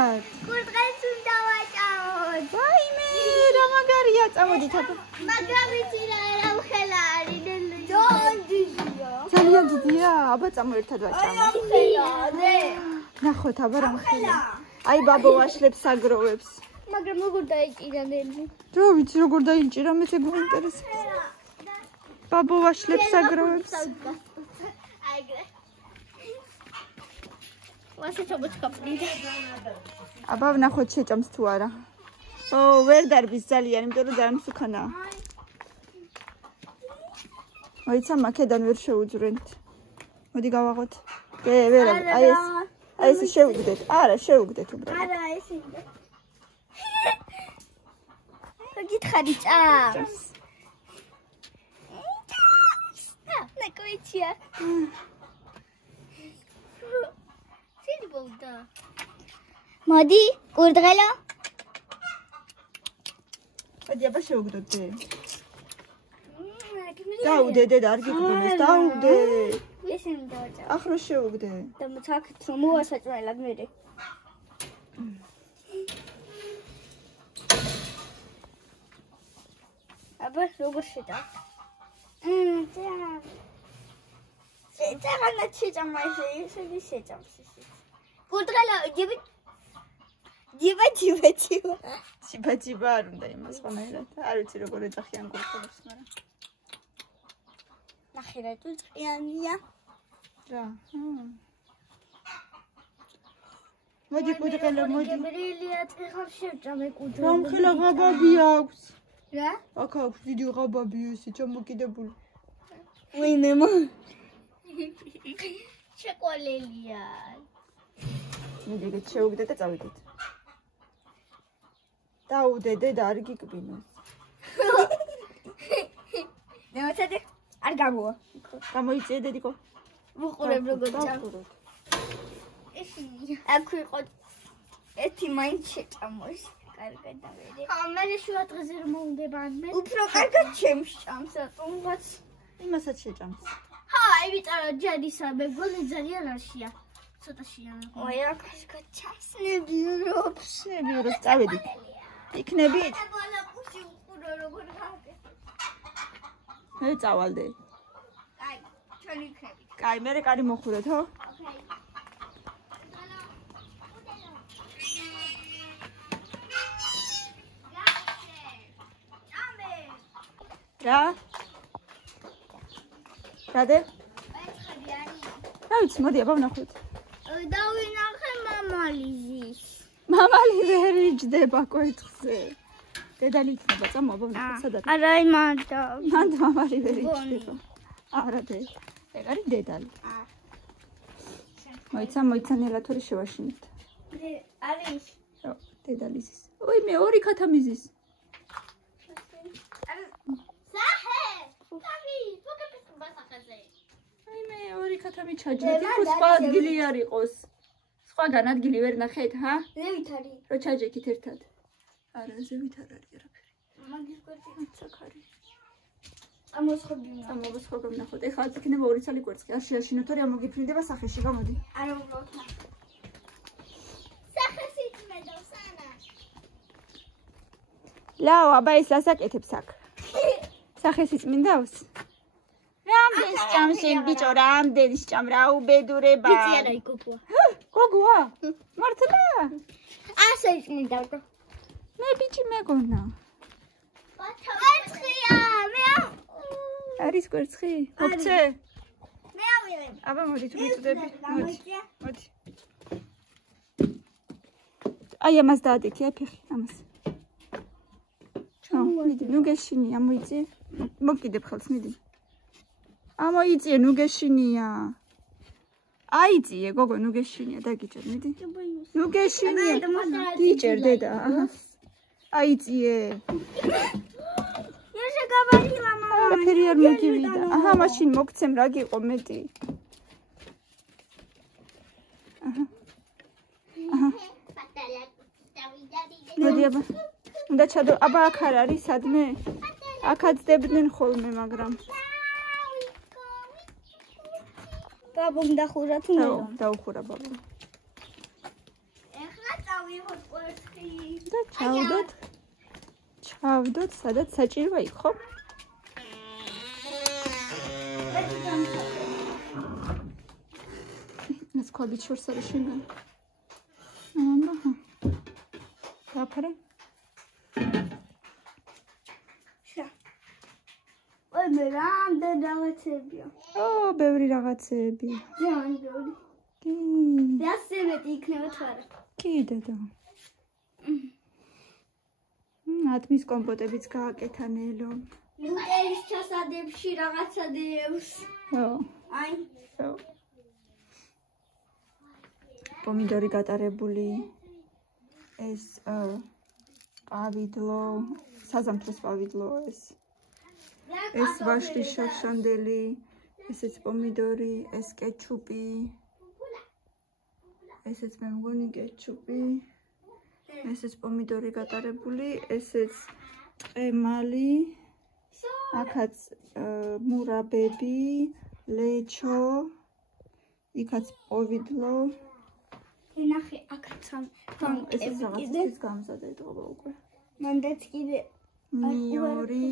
ხარ? კურდღელს უნდა ვაჭამოთ. ვაიმე, რა მაგარია, წამოდით აბა. მაგრამ იცი რა ხელა არის დონდია. ძალიან დიდია, აბა წამო ერთად ვაჭამოთ. ხელაზე. ნახოთ აბა რა ხელა. აი ბაბო ვაშლებს აგროვებს. მაგრამ როგორ დაიჭირა ნელი? რა ვიცი როგორ დაიჭირა, მეც ეგ გვინტერესებს. ბაბო ვაშლებს აგროვებს. აიგრე. ვასე ჩობოჩკაპლიდა. აბა ვნახოთ შეჭამს თუ არა. ო, ვერ დარბის ძალიან, იმიტომ რომ ძალიან მსუქანაა. მოიცა მაქედან ვერ შეუძვრენთ. მოდი გავაღოთ. ვერ, აი ეს შევუგდეთ. არა, შევუგდეთ უბრალოდ. არა, ეს ინდა. გითხარი ჭამს. ნაკოიჩია. სიდბოდა. მოდი, კურდღელა. მოდი აბა შევუგდოთ. დაუდე დედა არ გიკვდებს, დაუდე. ესენი დავაჭა. ახლა შევუგდე. და მოთაკეთ რომ მოვასაჭრელად მერე. აბა როგორ შეჭამ? შეჭამა შეჭამა ესე შეჭამს ისე. კურდღელა ჯიბა არ უნდა იმას ხომერად. არ ვიცი როგორ ეძახიან კურდღელებს, მაგრამ ნახე რა თუ წიანია. რა. მოდი კურდღელა მოდი. ბრილია თხარ შევჭამე კურდღელა. რომხელა ღაბაბი აქვს. რა? აქ აქვს დიდი ღაბაბი ესე ჩამოკიდებული. ვინმე მა. შეკოლელია. მიდიგეთ შევუგდეთ და წავიდეთ. დაუდე დედა არ გიკბინოს. ნემოცადე არ გამოვა. გამოიწიე დედიკო. ვუყურებ როგორ ჭამს. ესია. აქ იყო ეთი მაინც შეჭამოს. კარგად დავერე. ამაზე შუა დღეზე რომ მომდებანმე. უფრო კარგად ჩემს ჭამს რატომღაც. იმასაც შეჭამს. ჰა, ივიტარა ჯადისა მეგონი ძალიან არშია. ცოტა შიანა. ой, რა კარგად ჭამს ნებიურობს. ნებიურობს წავედით. იქნებით? ბალა პუსი უყურო როგორ გავკეთე. მე წავალდე. აი, ჩვენი იქნებით. კაი, მე კარი მოხურეთ, ხო? ოკეი. რა? რადე? რა ვიცი, მოდი აბა ვნახოთ. დავინახე მამალიზის. მამალი ვერ იჯდება კვერცხზე. დედალი იქნება, წამო აბა ვნახოთ, სადაც. არა, იმანდა. მან მამალი ვერ იჯდება. არა დე. ეგ არის დედალი. მოიცა ნელათური შევაშინეთ. არის. რა, დედალის ის. ой, მე ორი ქათა მიზის. მე ორი ქათა მიჩაჯდეთ, იქ სხვა ადგილი არ იყოს. სხვაგან ადგილი ვერ ნახეთ, ჰა? ზევით არის. რო ჩაჯექით ერთად. არა, ზევით არ არის არაფერი. მაგის კვერცხი. აქ არის. ამოსხობინა. ამოვასხობ ვნახოთ. ეხლა აქ იქნება ორი ცალი კვერცხი. არ შეაშინოთ, თორე ამოგიფრინდება სახეში, გამოდი. არა უბრალოდ. სახეში წმედავს ანა. ლაო, აბა ეს ასაკეთებს აქ. სახეში წმინდავს? რამდენს ჭამს ეს ბიჭო, რამდენს ჭამ, რა უბედურება. ბიჭი არა იგოგოა. გოგოა? მართლა? ასე წმინდავდა. მე ბიჭი მეგონა. კვერცხია, მე არის კვერცხი? მოგცე? მე ავიღებ. აბა მოდი თუ მიწდები. მოდი. აი ამას დაადექი, ფეხი, ამას. მიდი, ნუ გეშინია, მოიწიე. მოგკიდებ ხელს, მიდი. ამოიწიე, ნუ გეშინია. აიწიე, გოგო, ნუ გეშინია, დაგიჭერ, მიდი. ნუ გეშინია. დიჭერ დედა. აიწიე. ესე გაბარი მამა. არაფერი არ მოგივიდა. აჰა, მაშინ მოგცემ რა გიყო მეტი. აჰა. მოდი აბა. უნდა ჩადო, აბა აქ არ არის სადმე? აქაც დებდნენ ხოლმე, მაგრამ ბაბომ დახურა თუ მე? დაუხურა ბაბამ. ეხლა წავი მივიღოთ ყურთხი. და ჩავდოთ, სადაც საჭიროა იქ, ხო? ეს ქვაბით შორს არის შენგან. აჰა. დაფარე. ой, მე რამდენი რაღაცებია. ბევრი რაღაცები. ძალიან ბევრი. კი. ასე მეტი იქნება თუ არა? კიდე და. ათმის კომპოტებიც გააკეთა ნელო. ნუტელის ჩასადებში რაღაცა დევს. ხო. აი. ხო. პომიდორი გატარებული. ეს პავიდლო, საზამთროს პავიდლო ეს. ეს ვაშლის შავშანდელი, ესეც პომიდორი, ეს კეჩუპი. ესეც მე მგონი კეჩუპი. ესეც პომიდორი გატარებული, ესეც ყემალი. აქაც მურაბები, ლეჩო. იქაც პოვიდლო. ნახე, აქაც ესეც რაღაცის გამზადა ეთქობა უკვე. მანდაც კიდე ნიორი.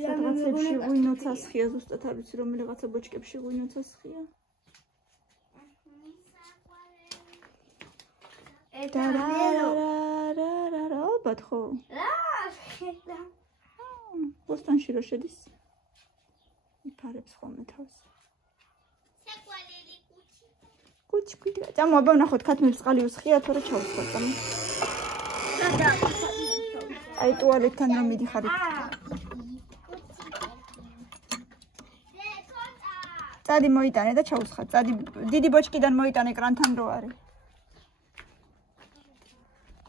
სადღაცებში ღვინოთას ხია, ზუსტად არ ვიცი რომ რაღაცა ბოჭკებში ღვინოთას ხია. ალბათ ხო? ბოსტანში რო შედის იფარებს ხოლმე თავს. კუჩი. წამოაბა ვნახოთ ქათმებს წყალი უსხია თუ რა ჩავსხოთ წამო. აი ტუალეტთან რომ მიდიხარით. წადი მოიტანე და ჩაუსხა. წადი დიდი ბოჭკიდან მოიტანე კრანთან რო არის.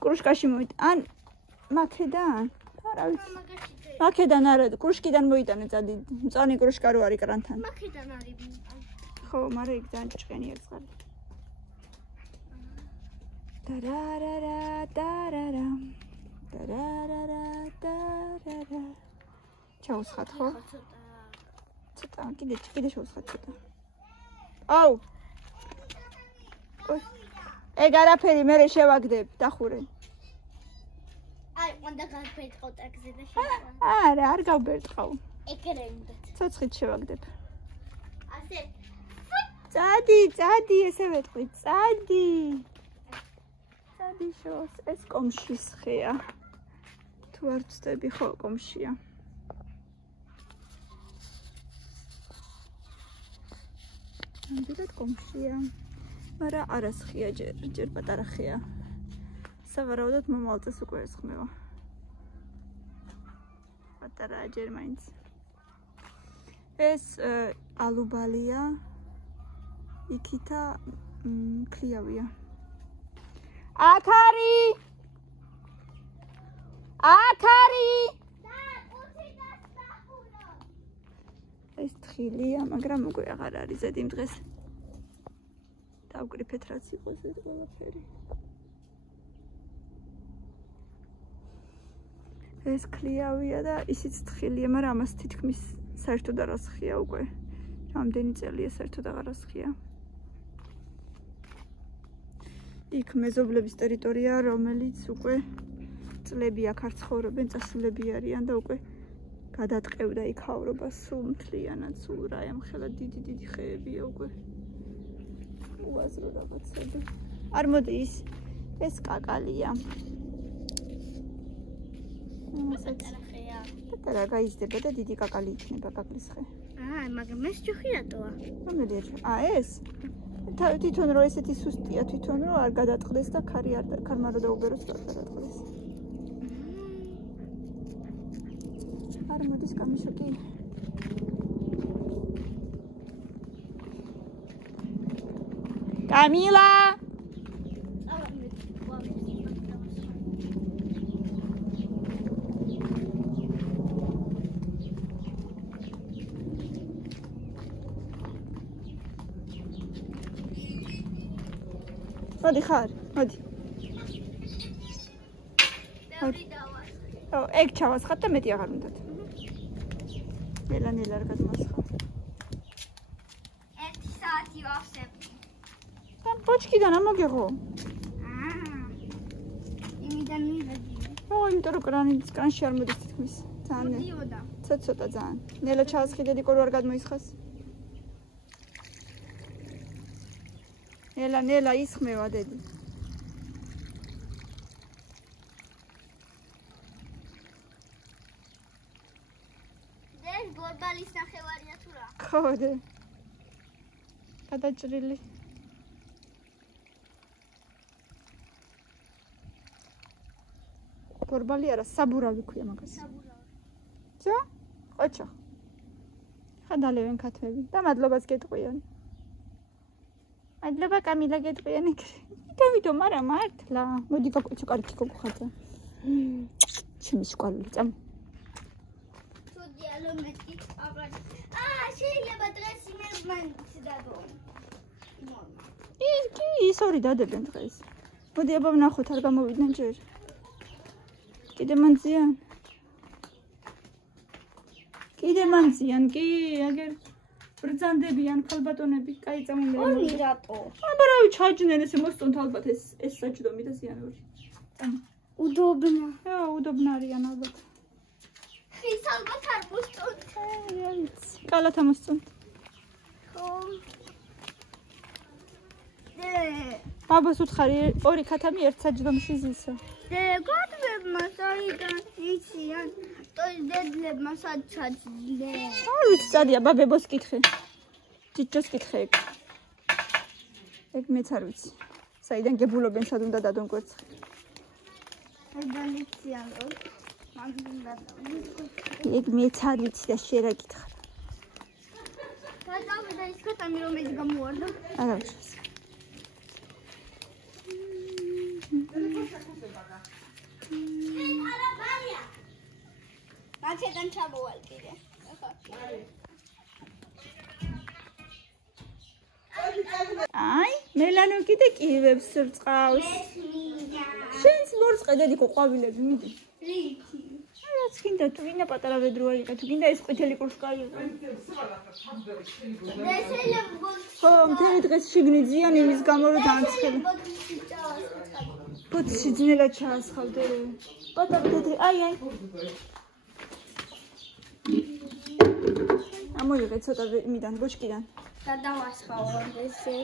კრუშკაში მოიტანე. ან მაქედან? არა ვიცი. მაქედან არა, კრუშკიდან მოიტანე წადი. მწვანე კრუშკა რო არის კრანთან. მაქედან არის. ხო, მაგრამ იქ ძალიან ჭყენია წყალი. დარარარა. ჩაუსხათ ხო? ცოტა, კიდე შევსხათ ცოტა. აუ. ეგ არაფერი მე შევაგდებ, დახურე. აი, უნდა გავფერყავ ტაგზე და შევაგდებ. არა, არ გავბერტყავ. ეგრე უნდა. ცოცხლით შევაგდებ. ასე. წადი, ესე ვეთქვი, წადი. შოს, ეს კომშის ხეა. თუ არ ვწდები, ხო, კომშია. ამბობთ კომშია. მაგრამ არა ხეა, ჯერ პატარა ხეა. სავარაუდოდ მომავალწეს უკვე ეს ხმევა. პატარა ჯერ მაინც. ეს ალუბალია. იქითა ქლიავია. აკარი! ეს თხილია, მაგრამ უკვე აღარ არის ზედ იმ დღეს. დავკრიფეთ რაც იყოს ეს ყველაფერი. ეს ქლიავია და ისიც თხილია, მაგრამ ამას თითქმის საერთოდ არ ასხია უკვე. რამდენი წელია საერთოდ აღარ ასხია. იქ მეზობლების ტერიტორია, რომელიც უკვე წლები აქ არ ცხოვრობენ, წასულები არიან და უკვე გადატყევდა იქ ავრობას სულ მთლიანად, სულ რა ემხელა დიდი ხეებია უკვე. უაზრო რაღაცები. არ მოდი ეს კაკალია. პატარა გაიზრდება და დიდი კაკალი იქნება კაკლის ხე. მაგრამ ეს ჯოხი რატოა? რომელი ეს? თვითონ რომ ესეთი სუსტია, თვითონ რომ არ გადატყდეს და ქარმა რო დაუბეროს და არ გადატყდეს. არ მოდის გამიშოკი. კამილა! მოდი ხარ, მოდი. ეგ ჩავასხათ და მეტი აღარ უნდათ. ნელა არ გადმასხა. 1 საათი ვახსენებ. და ოჩკიდან ამოგეღო. იმიდან მივედი. იმიტომ რომ კრანში არ მოდის თითქმის. ძალიან. მოდიოდა. ცოტა ძალიან. ნელა ჩაასხიდედი კორო არ გადმოისხას. ნელა ისხმევა დედი. ეს გორბალის ნახევარია თუ რა? ხო დე. გადაჭრილი. გორბალი არა, საბურავი ქვია მაგას. საბურავი. ძა? ყოჩა. ხადალევენ ქათმები და მადლობას გეტყვიან. მადლობა კამილა გეტყვიან ეგრე. გამიდო, მაგრამ მართლა. მოდი გაკოცო კარგი გოგხაძა. ჩემი სკოლული წამ. თუდი ალომეტი აბად. შეიძლება დღეს იმერმან ცდადო. ის ორი დადებენ დღეს. მოდი აბა ვნახოთ არ გამოვიდნენ ჯერ. კიდე მანძიან, კი, აგერ ბრძანდებიან ქალბატონები, კაი წამომდა. ონი რატო? აბა რავი ჩაჯნენ ესე მოსწონთ ალბათ ეს საჯდომი და ზიანური. წამ. უდობნა. უდობნა არიან ალბათ. ხის ალბათ არ მოსწონთ. კალათა მოსწონთ. ხო. ბაბას უთხარი ორი ქათამი ერთ საჯდომში ზისა. გოგებმა საიდან იციან? დედლებმა სად ჩაჯდნენ? არ ვიცი, წადია ბაბებოს კითხე. ჯიჯოს კითხე ეგ. ეგ მეც არ ვიცი. საიდან გებულობენ, სად უნდა დადონ კვერცხი. საიდან იციან რომ მან უნდა ეგ მეც არ ვიცი და შენ რა გითხრა. გადავიდა ის ქათამი რომ ეს გამოარდა. არა უშავს. მათედან ჩამოვალ კიდე. აი, მელანო კიდე კივებს რწყავს. შენს მორწყე დედიკო ყვავილები მიდი. რითი? რაც გინდა თუ გინდა პატარა ვედროა იყე, თუ გინდა ეს ყვითელი კურსკა იყე. ხო, მთელი დღეს შიგნით ზიანი იმის გამო რომ დაანცხელა. ბოთში ძნელად ჩაასხავდე. პატარა დედრი, აი. ამოიღე ცოტა იმიდან, ბოჭკიდან. გადავასხავ ესე.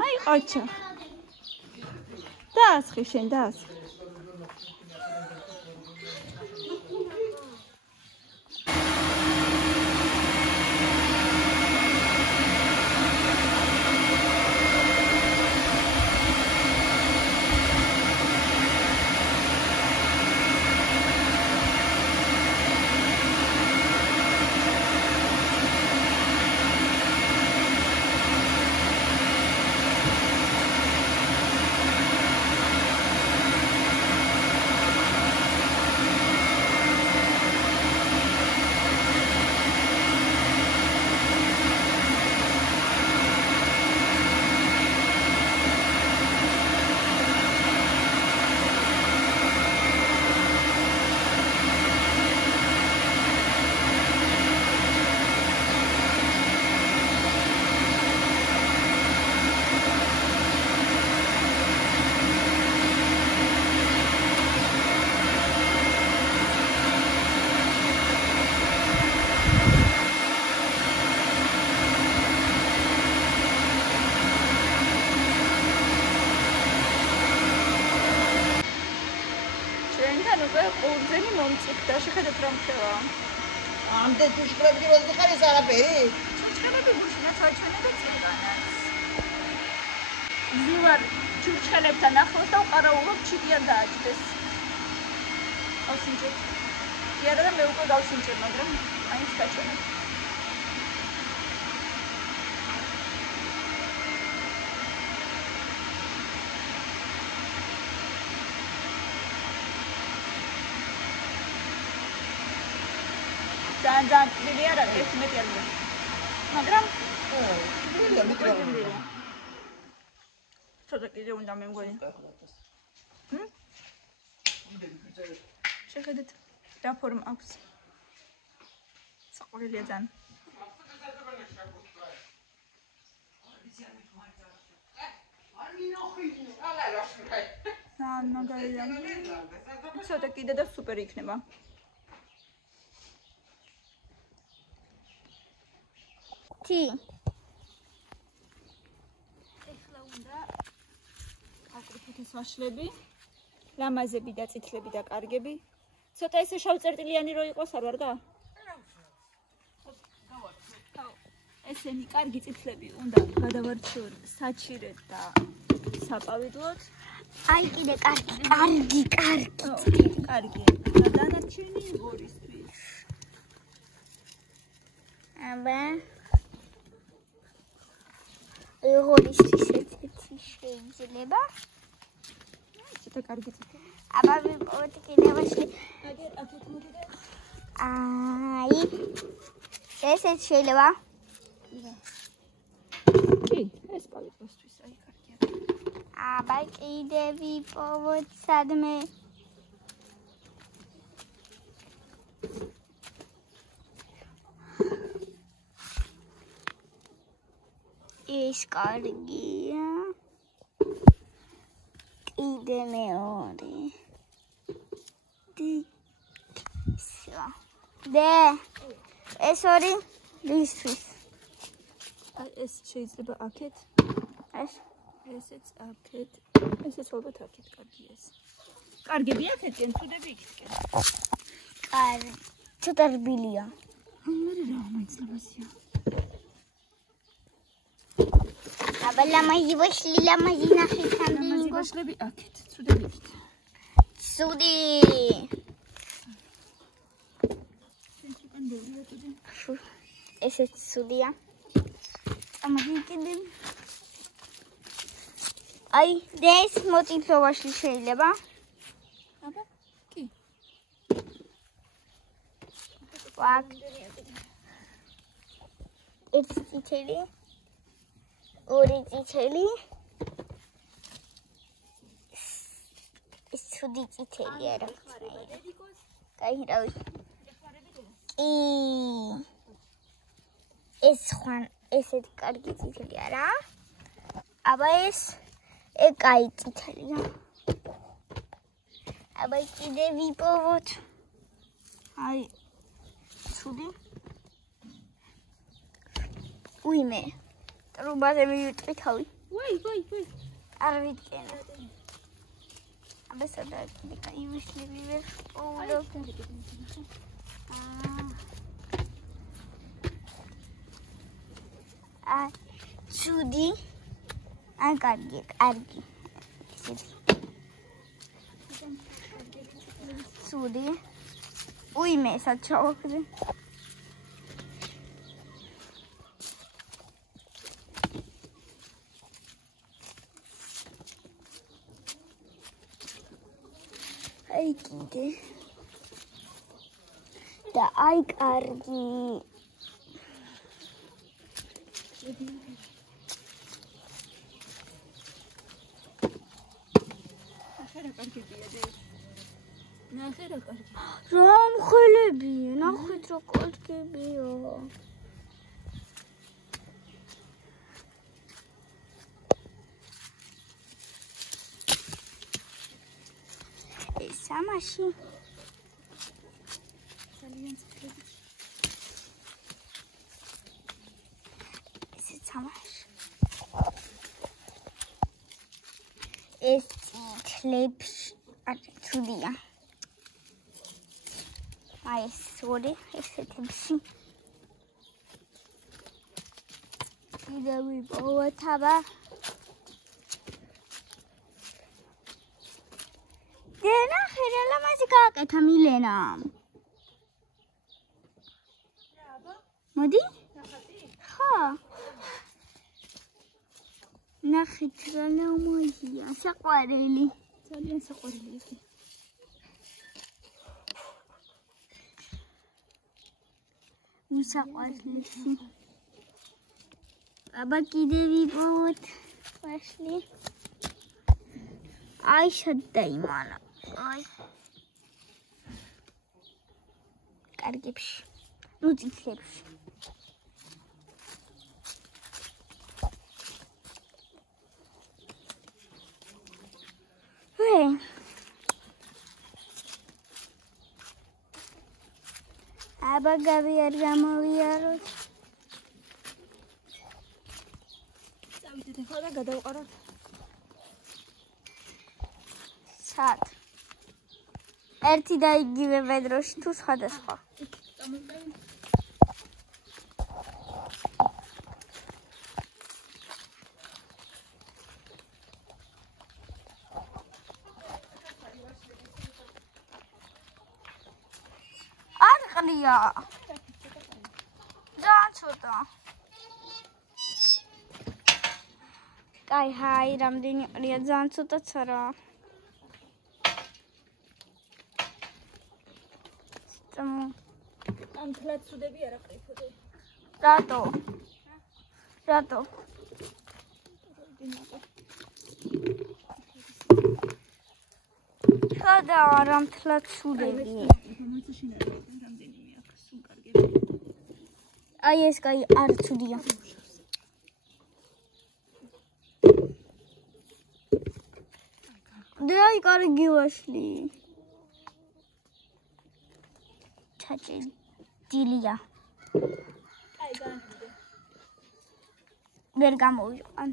აი, ყოჩა. დაასხი შენ, დაასხი. ყურძენი მომწიფდა, შეხედეთ რომ ხევა. ამდენ ჩუჩქრები როდი ხარ ეს არაფერი? ჩუჩქრები გუშინაც აჩვენე და წიგანაც. ვივარ ჩუჩქრებთან ახლოს და უყარაულობ ჩიტიან დააჭდეს. ავსინჯე. იარა და მე უკვე გავსინჯე, მაგრამ აი ეს გაჩვენე. ძალიან ტკბილი არ არის, ეს მეტი არ არის. მაგრამ ცოტა კიდე უნდა მე მგონი. შეხედეთ რა ფორმა აქვს. საყვარელია ძალიან. ძალიან მაგარია. ცოტა კიდე და სუპერი იქნება. Τι? ეხლა უნდა აკრიფოთ ეს ვაშლები, ლამაზები და წითლები და კარგები. ცოტა ესე შავწერტილიანი რო იყოს, არ ვარ და? ესენი კარგი წითლები უნდა გადავარჩიოთ საჩირეთ და საპავიდლოთ. აი კიდე კარგი. კარგი. და დანარჩენი ორისთვის. აბა ორისთვის ესეთი შეიძლება. ცოტა კარგი წითლები. აბა ვიპოვოთ კიდე ვაშლი. აგერ აქეთ მოდიდე. აი ესეც შეიძლება. კი, ეს პავიდლოსთვის აი კარგია. აბა კიდე ვიპოვოთ სადმე. ეს კარგია. კიდე მეორე. დე ეს ორი რისთვის? აი ეს შეიძლება აქეთ. ესეც აქეთ. ესეც ალბათ აქეთ კარგია ეს. კარგები აქეთკენ, ცუდები იქითკენ. კარგი. ცოტა რბილია. მე რა მაინც ლამაზია. აბა ლამაზი ვაშლი ნახე ლამაზი ვაშლები აქეთ, ცუდები იქით. ცუდი. ესეც ცუდია. ამაგიკიდე. აი, ეს მოწითლო ვაშლი შეიძლება? აბა, კი. ვაკ. ერთი წითელი. ორი წითელი. ეს ცუდი წითელი არა. კაი, რავი. კი. ეს ხან ესეთი კარგი წითელი არა. აბა ეს კაი წითელია. აბა კიდე ვიპოვოთ. აი ცუდი. უიმე. ტრუბაზე მივიტყვი თავი. ვაი. არ ვიტკენა. აბა სადა კიდე კაი ვიშლები ვერ ვპოვდო. ცუდი. აი კარგი. ცუდი. უიმე საჩაოხზე. აი კიდე. და აი კარგი. ნახე რა კარგი. რა მხელებია, ნახეთ რა კარგებია. ეს სამაში ძალიან ცუდები. ეს სამაში ეს წითლებს ცუდია. აი ეს ორი ესეთებში კიდე ვიპოვოთ აბა. დენა ხერა ლამაზი გააკეთა მილენამ. მოდი? ხო. ნახეთ რა ლამაზია, საყვარელი. ძალიან საყვარელი იყო. მუსაყვარლესი. აბა კიდე ვიპოვოთ ვაშლი. აი შედაიმანა. აი. კარგებში. ნუ წითლებში. აბა გავი არ გამოვიაროთ. წავიდეთ ახლა და გადავყაროთ. სად? ერთი და იგივე ვედროში თუ სხვადასხვა? არ ყლია. ძალიან ცოტა. კაი, ჰაი, რამდენი ყლია, ძალიან ცოტაც არა. ამ თლად სუდები არა ყრიფოდე. რატო? ხოდა არამ თლად სუდები. რამდენიმე აქ სულ კარგია. აი ეს კაი არ ცუდია. დაი კარგი ვაშლი. ჩაჭი დილია. აი განაგდე. ვერ გამოვიყან.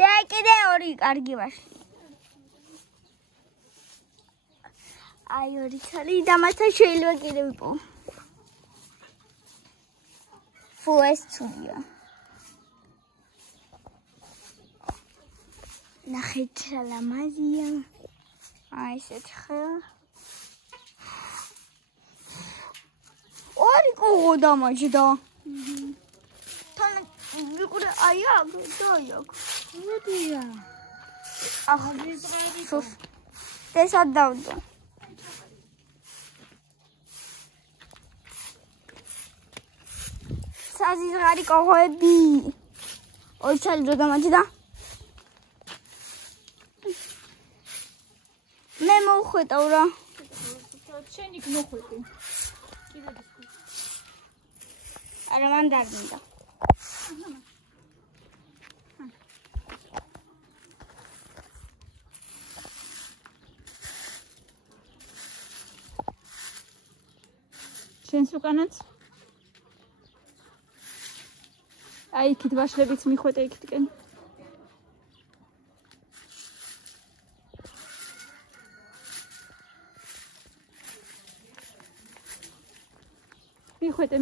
დაი კიდე ორი კარგი ვაშლი. აი ორი ცალი დამაცა შეიძლება კიდე ვიპო. ფუეს ცუდია. ნახეთ სალამაზია. აი ესეთი ხე. ორი კუღო დამაჯდა. თან ვიყურე აი აქ და აი აქ. მოდია. ახლა ესად დავდო. საზიზღარი კოღოები. ორი ცალი დრო დამაჯდა. მე მოვხვეტავ რა. შენი მოხვედი. არა მან დაგმინდა. შენს უკანაც? აი იქით ვაშლებიც მიხვეტე იქითკენ.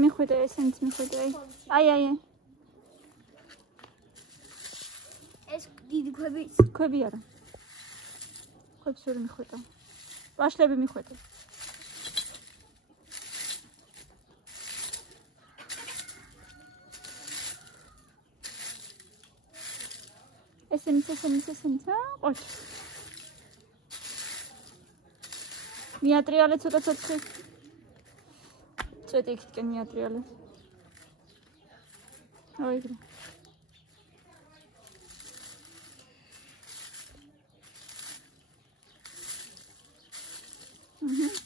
მიხვეტე ესენც მიხვეტე აი. ეს დიდი ქვები არა. ქვებს ვერ მიხვეტა. ვაშლები მიხვეტე. ესენც, ყოჩი. მიატრიალე ცოტა ცოცხი. წვეტი იქითკენ მიატრიალე. აიგრე.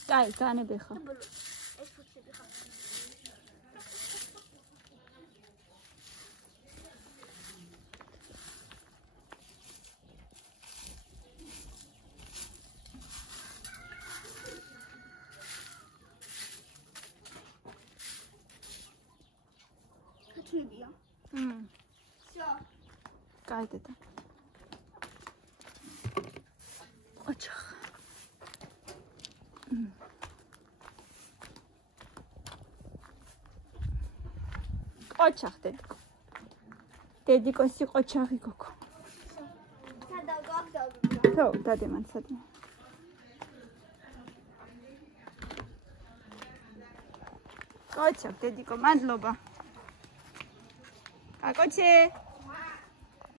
კაი, განები ხა. ეს ფუჩები ხა. ჩუბია. Всё. კაი დედა. ოჩახ. ოჩახ დედიკო. დედიკოსი ყოჩახი გოგო. სადა გავდავდა. ხო, დადე მან სადმე. ყოჩახ დედიკო, მადლობა. აკოჩე